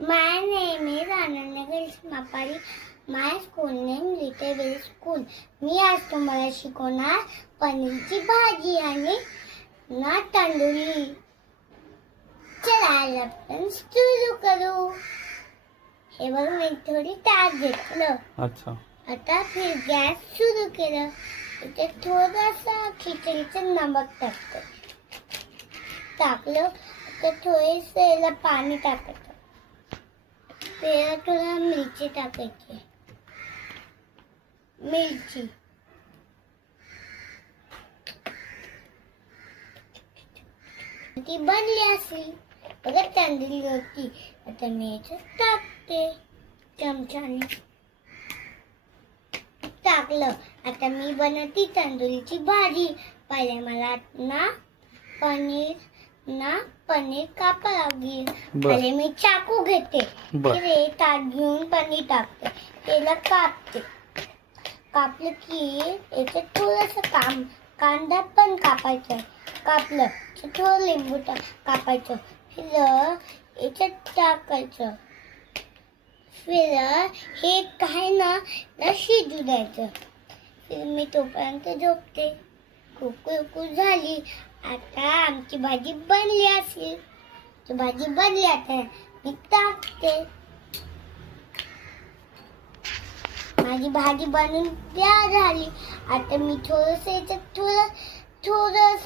My name is Ananya Mapari. My school name Little Bell School. मी आज तुम्हाला शिकवणार पनीरची भाजी आणि ना तंदुरी. चला आपण सुरू करू. हे बघ मी थोडी ताक घेतलं. अच्छा. आता फिर गॅस सुरू केलं. इथे थोडासा खिचडीचं नमक टाकलं. आता थोडेसे पाणी टाकायचं. त्याला थोडा मिरची टाकायची. मिरची ती बनली असेल बघा तंदुरी होती. आता मी टाकते चमच्याने. टाकलं. आता मी बनवते तंदुरीची भाजी. पहिले मला पनीर कापा लागेल. पहिले मी चाकू घेते. फिर ताट घेऊन पनीर टाकते. त्याला कापते. कापलं की याच्यात थोडंसं कांदा पण कापायचं. कापलं थोडं लिंबू कापायचं. फिर याच्यात टाकायचं. फिर हे काय ना शिजू द्यायचं. फिर मी तोपर्यंत झोपते. कुकू झाली. आता आमची भाजी बनली असेल. भाजी बनली. आता मी टाकते. माझी भाजी बनून तयार झाली. आता मी थोडंसं याच्यात थोडं